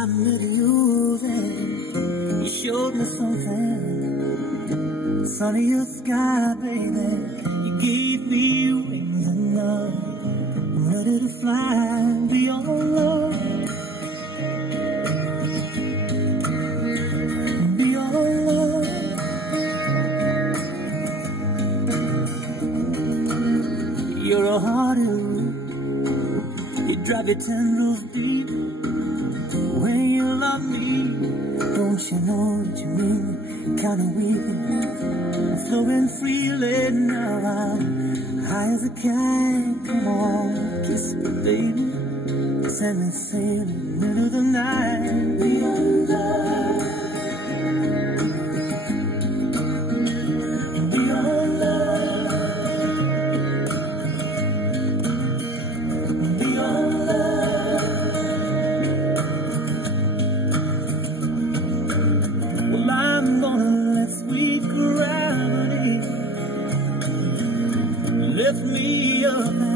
I met you then, you showed me something. Sunny your sky, baby. You gave me wings and love. I'm ready to fly beyond love. Beyond love. You're a heartache. You drive your tendrils deep. When you love me, don't you know what you mean? Kinda weak, flowing freely now. I'm high as a kite. Come on, kiss me, baby. Send me sailing into the night. Beyond love. Beyond love. Beyond love. Well, I'm gonna let sweet gravity lift me up.